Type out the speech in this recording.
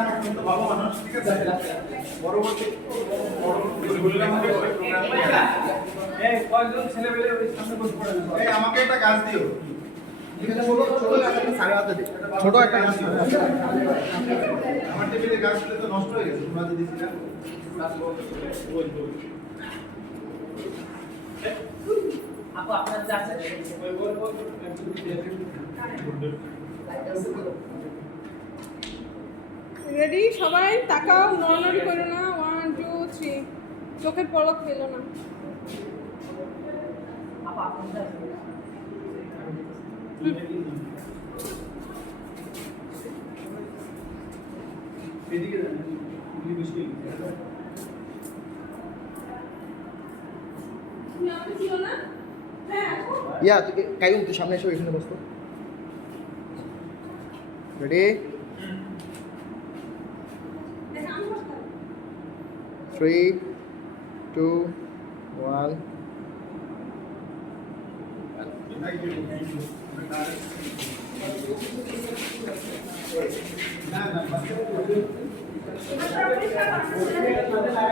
আমার অত্যন্ত ভালো মানুষ, ঠিক আছে? পরবর্তী এই কয়জন ছেলেমেয়ে ওই সামনে বসে পড়ে এই আমাকে একটা গাছ দিও। ঠিক আছে, ছোট গাছ একটা সাড়ে হাতে দিই। ছোট একটা গাছ দিও। আমার টেবিলে গাছ দিলে তো নষ্ট হয়ে গেছে, তোমরা যদি দিছিলা। আপু আপনার যা আছে রেডি সবাই তাকাও, নড়ানড়ি করো না। 1 2 3 চোখের পলক ফেলো না। আপু আপনার যা আছে এদিকে যান, তুমি বসে তুমি আমাকে চিনো না? হ্যাঁ আসো। ইয়া কাইম তুই সামনে এসো, এখানে বসতো। রেডি দেখা আমি বসতাম। 3 2 1 না না